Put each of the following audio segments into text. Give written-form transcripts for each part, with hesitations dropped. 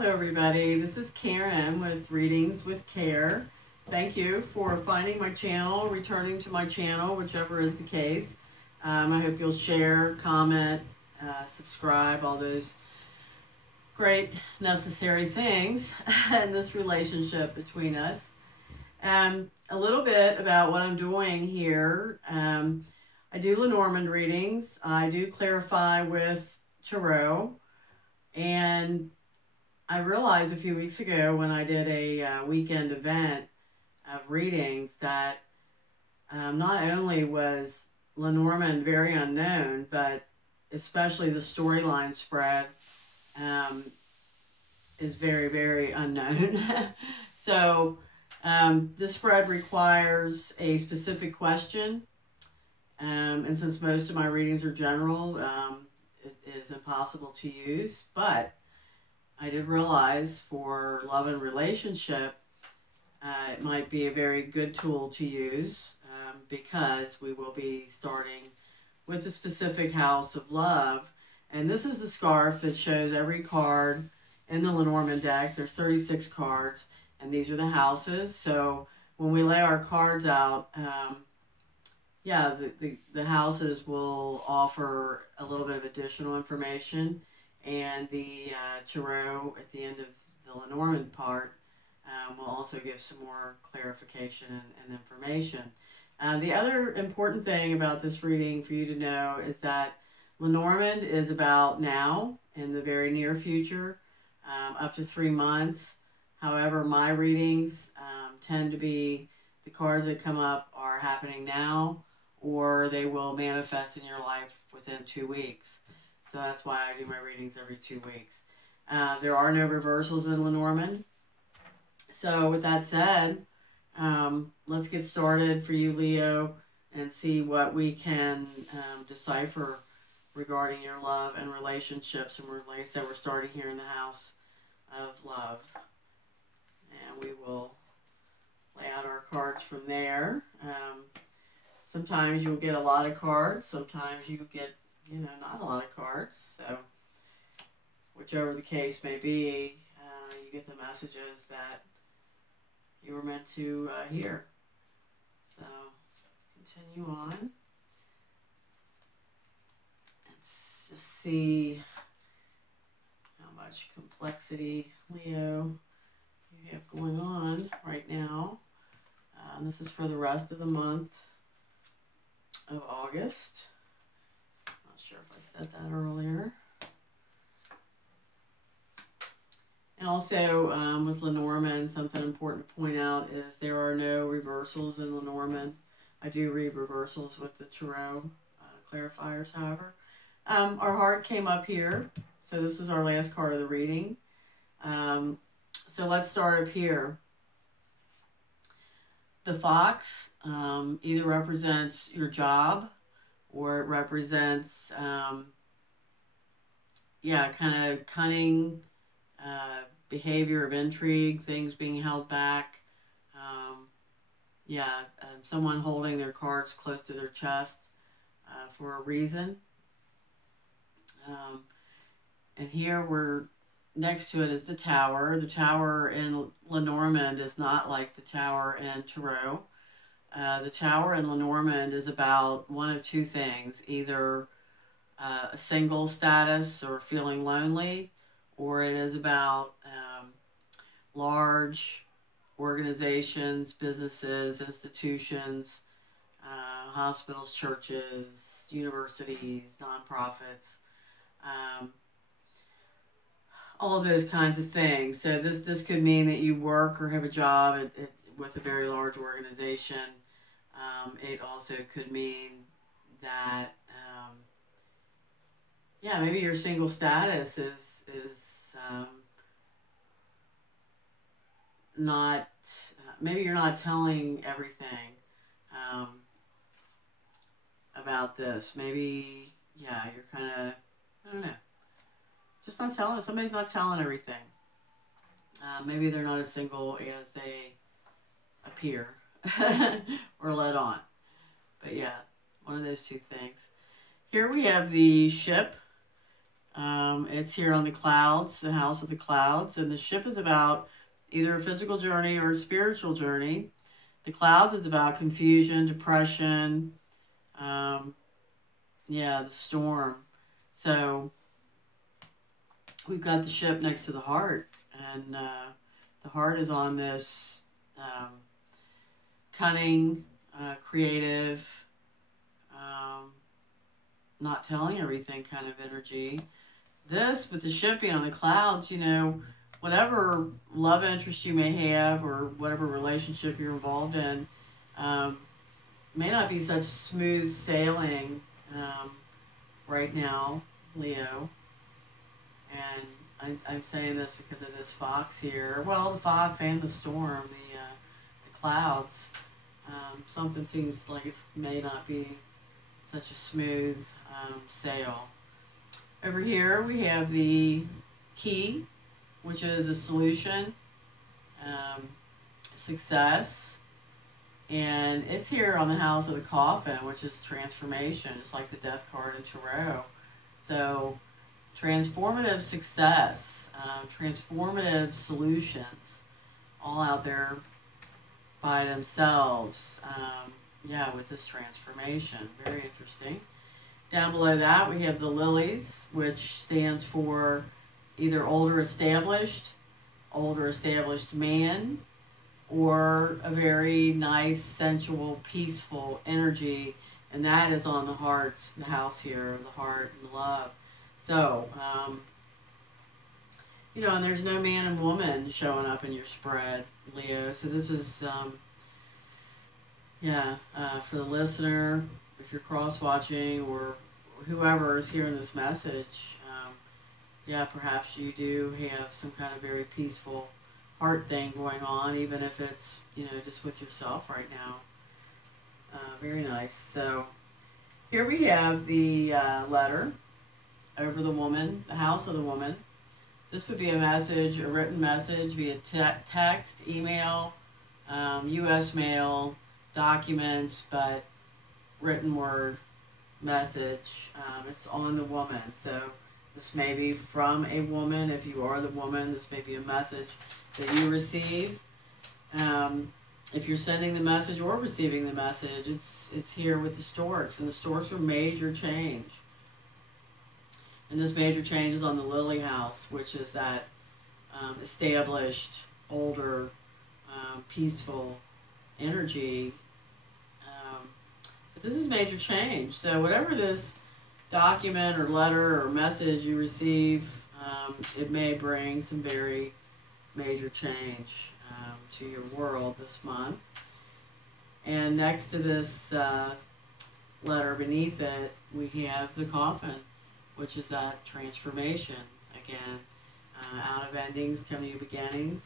Hello everybody, this is Karen with Readings with Care. Thank you for finding my channel, returning to my channel, whichever is the case. I hope you'll share, comment, subscribe, all those great necessary things in this relationship between us. A little bit about what I'm doing here. I do Lenormand readings. I do clarify with Tarot. And I realized a few weeks ago when I did a weekend event of readings that not only was Lenormand very unknown, but especially the storyline spread is very, very unknown. So this spread requires a specific question. And since most of my readings are general, it is impossible to use. But I did realize for love and relationship, it might be a very good tool to use because we will be starting with a specific house of love. And this is the scarf that shows every card in the Lenormand deck. There's 36 cards, and these are the houses. So when we lay our cards out, yeah, the houses will offer a little bit of additional information, and the Tarot at the end of the Lenormand part will also give some more clarification and information. The other important thing about this reading for you to know is that Lenormand is about now, in the very near future, up to 3 months. However, my readings tend to be, the cards that come up are happening now, or they will manifest in your life within 2 weeks. So that's why I do my readings every 2 weeks. There are no reversals in Lenormand. So with that said, let's get started for you, Leo, and see what we can decipher regarding your love and relationships. And like I said, we're starting here in the house of love. And we will lay out our cards from there. Sometimes you'll get a lot of cards. Sometimes you get, not a lot of cards. So whichever the case may be, you get the messages that you were meant to hear. So let's continue on. Let's just see how much complexity, Leo, you have going on right now. And this is for the rest of the month of August. Not sure if I said that earlier. And also with Lenormand, something important to point out is there are no reversals in Lenormand. I do read reversals with the Tarot clarifiers, however. Our heart came up here, so this was our last card of the reading. So let's start up here. The fox either represents your job, or it represents, kind of cunning behavior of intrigue, things being held back. Someone holding their cards close to their chest for a reason. And here we're next to it is the tower. The tower in Lenormand is not like the tower in Tarot. The tower in Lenormand is about one of two things: either a single status or feeling lonely, or it is about large organizations, businesses, institutions, hospitals, churches, universities, nonprofits, all of those kinds of things. So this could mean that you work or have a job with a very large organization. It also could mean that, maybe your single status is not, maybe you're not telling everything about this. Maybe, you're kind of, I don't know, just not telling, somebody's not telling everything. Maybe they're not as single as they appear or let on. But yeah, one of those two things. Here we have the ship, It's here on the clouds, the house of the clouds, and the ship is about either a physical journey or a spiritual journey. The clouds is about confusion, depression, the storm. So we've got the ship next to the heart, and the heart is on this cunning, creative, not telling everything kind of energy. This, with the ship being on the clouds, whatever love interest you may have or whatever relationship you're involved in, may not be such smooth sailing right now, Leo. And I'm saying this because of this fox here. Well, the fox and the storm, the clouds. Something seems like it may not be such a smooth sail. Over here we have the key, which is a solution, success, and it's here on the house of the coffin, which is transformation. It's like the death card in tarot. So transformative success, transformative solutions, all out there by themselves, with this transformation. Very interesting. Down below that we have the lilies, which stands for either older established man, or a very nice, sensual, peaceful energy, and that is on the hearts, the house here, the heart and the love. So, and there's no man and woman showing up in your spread, Leo. So this is, for the listener, if you're cross-watching or whoever is hearing this message, perhaps you do have some kind of very peaceful heart thing going on, even if it's, just with yourself right now. Very nice. So here we have the letter over the woman, the house of the woman. This would be a message, a written message via text, email, U.S. mail, documents, but written word message. It's on the woman. So this may be from a woman. If you are the woman, this may be a message that you receive. If you're sending the message or receiving the message, it's here with the storks, and the storks are major change. And this major change is on the lily house, which is that established, older, peaceful energy. But this is major change. So whatever this document or letter or message you receive, it may bring some very major change to your world this month. And next to this letter beneath it, we have the coffin, which is that transformation. Again, out of endings come new beginnings.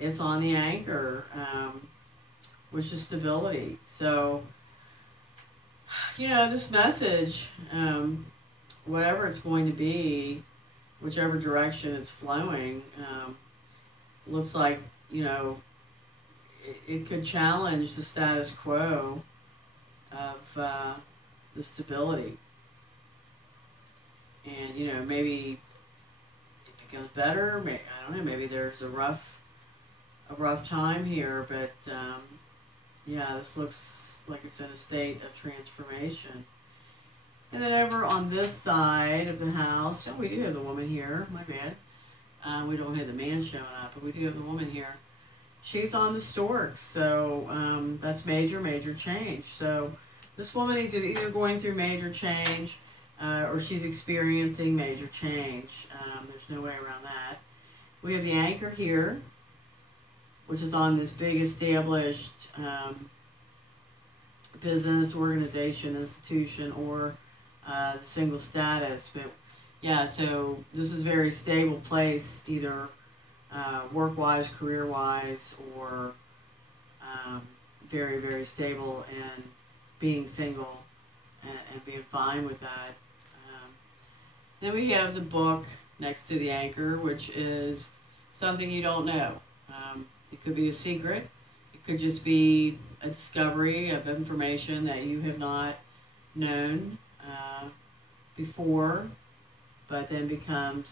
It's on the anchor, which is stability. So, this message, whatever it's going to be, whichever direction it's flowing, looks like, it could challenge the status quo of the stability. And, maybe it becomes better. I don't know, maybe there's a rough time here, but this looks like it's in a state of transformation. And then over on this side of the house, we do have the woman here, my bad. We don't have the man showing up, but we do have the woman here. She's on the storks, so that's major change. So this woman is either going through major change or she's experiencing major change. There's no way around that. We have the anchor here, which is on this big established business, organization, institution, or the single status. But so this is a very stable place, either work-wise, career-wise, or very, very stable and being single and being fine with that. Then we have the book next to the anchor, which is something you don't know. It could be a secret. It could just be a discovery of information that you have not known before. but then becomes,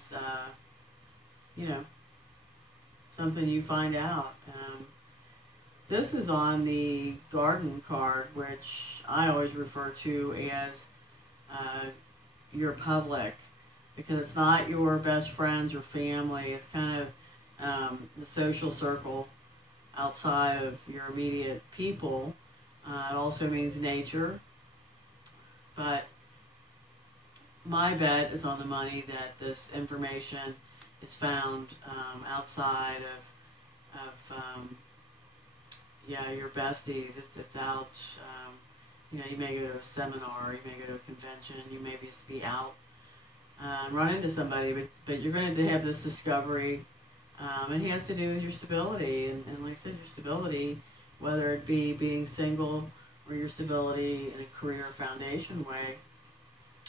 you know, something you find out. This is on the garden card, which I always refer to as your public, because it's not your best friends or family. It's kind of the social circle outside of your immediate people. It also means nature, but my bet is on the money that this information is found outside of yeah, your besties. It's out. You know, you may go to a seminar, you may go to a convention, you may just be out and run into somebody, but you're going to have this discovery, and it has to do with your stability. And like I said, your stability, whether it be being single or your stability in a career foundation way,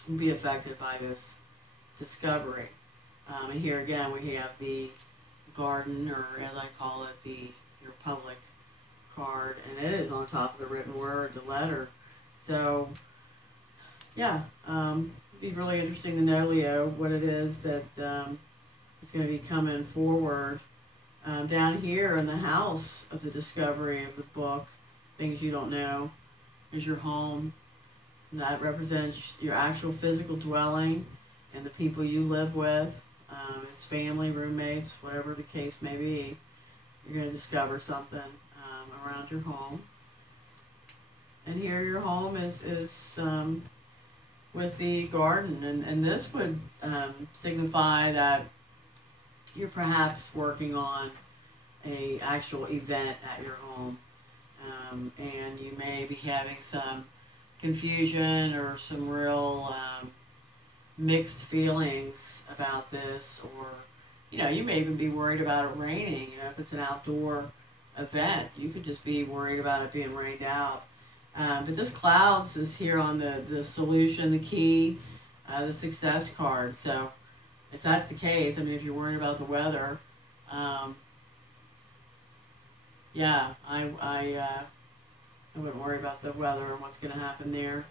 will be affected by this discovery. And here again, we have the garden, or as I call it, your public card, and it is on top of the written word, the letter. So, yeah, it'd be really interesting to know, Leo, what it is that is going to be coming forward. Down here in the house of the discovery of the book, Things You Don't Know, is your home. And that represents your actual physical dwelling and the people you live with. It's family, roommates, whatever the case may be. You're going to discover something around your home. And here your home is with the garden. And this would signify that you're perhaps working on a actual event at your home. And you may be having some confusion or some real mixed feelings about this, or you may even be worried about it raining. If it's an outdoor event, you could just be worried about it being rained out. But this clouds is here on the solution, the key, the success card. So if that's the case, if you're worried about the weather, yeah, I wouldn't worry about the weather and what's going to happen there.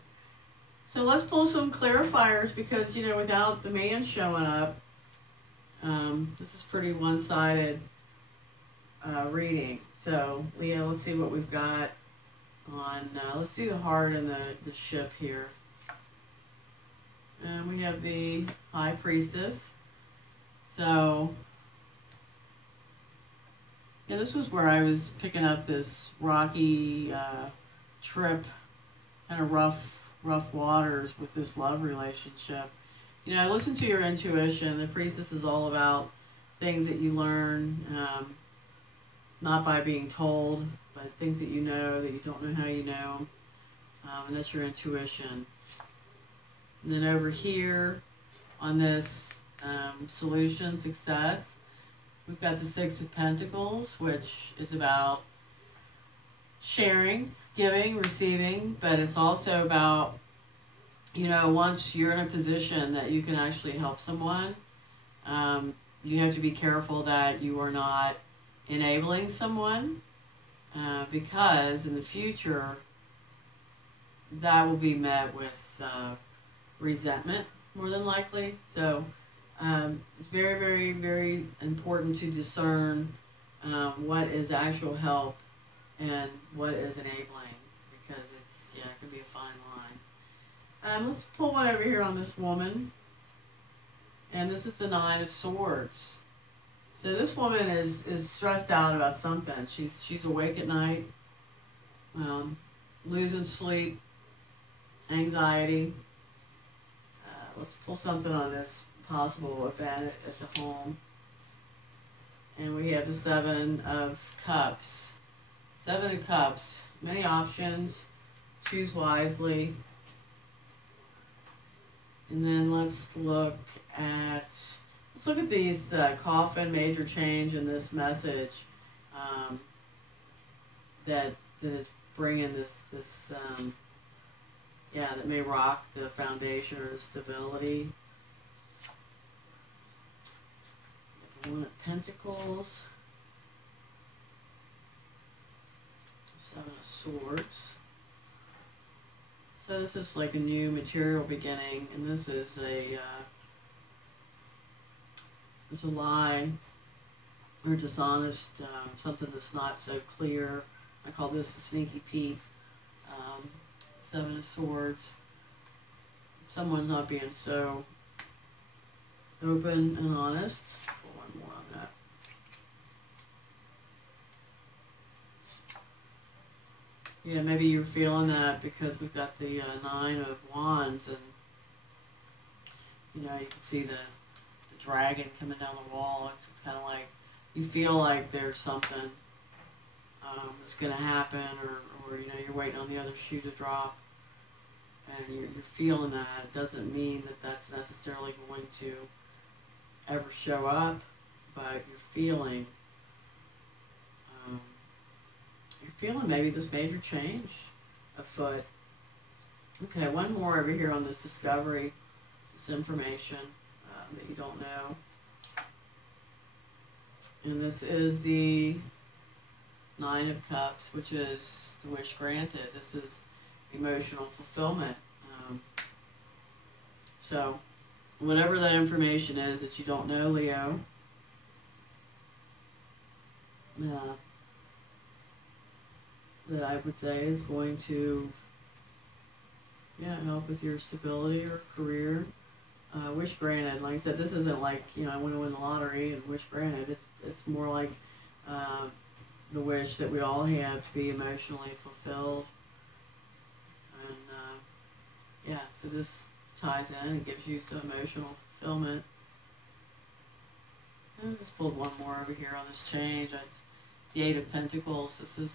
So let's pull some clarifiers, because, without the man showing up, this is pretty one-sided reading. So, Leo, let's see what we've got on, let's do the heart and the ship here. And we have the High Priestess. So, yeah, this was where I was picking up this rocky trip, kind of rough waters with this love relationship. Listen to your intuition. The Priestess is all about things that you learn, not by being told, but things that you know that you don't know how you know, and that's your intuition. And then over here on this solution, success, we've got the Six of Pentacles, which is about sharing, giving, receiving, but it's also about, once you're in a position that you can actually help someone, you have to be careful that you are not enabling someone, because in the future, that will be met with resentment, more than likely. So it's very, very, very important to discern what is actual help and what is enabling, because it can be a fine line. Let's pull one over here on this woman, and this is the Nine of Swords. So this woman is stressed out about something. She's awake at night, losing sleep, anxiety. Let's pull something on this possible event at the home. And we have the Seven of Cups. Seven of Cups. Many options. Choose wisely. And then let's look at these coffin, major change in this message that is bringing this that may rock the foundation or the stability. The One of Pentacles, Seven of Swords. So this is like a new material beginning, and this is a there's a lie or dishonest, something that's not so clear. I call this a sneaky peek. Seven of Swords. Someone's not being so open and honest. Put one more on that. Yeah, maybe you're feeling that because we've got the Nine of Wands, and you know, you can see the dragon coming down the wall. It's kind of like you feel like there's something that's going to happen, or you know, you're waiting on the other shoe to drop, and you're feeling that. It doesn't mean that that's necessarily going to ever show up, but you're feeling maybe this major change afoot. Okay, one more over here on this discovery, this information that you don't know. And this is the Nine of Cups, which is the wish granted. This is emotional fulfillment. So, whatever that information is that you don't know, Leo, that I would say is going to help with your stability or career. Wish granted. Like I said, this isn't like, you know, I want to win the lottery and wish granted. It's more like the wish that we all have to be emotionally fulfilled. And so this ties in and gives you some emotional fulfillment. And I just pulled one more over here on this change. It's the Eight of Pentacles. This is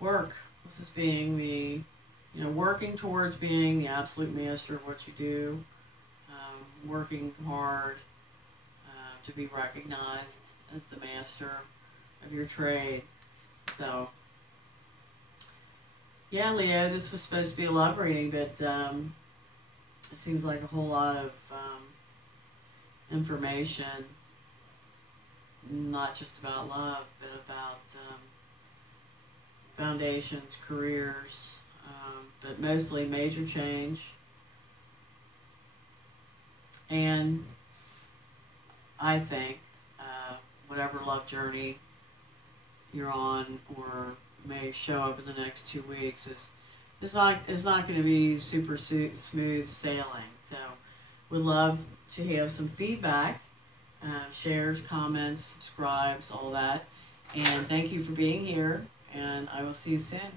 work. This is being the, you know, working towards being the absolute master of what you do, working hard to be recognized as the master of your trade. So, yeah, Leo, this was supposed to be a love reading, but it seems like a whole lot of information, not just about love, but about foundations, careers, but mostly major change. And I think whatever love journey you're on or may show up in the next 2 weeks is not going to be super smooth sailing. So would love to have some feedback, shares, comments, subscribes, all that. And thank you for being here, and I will see you soon.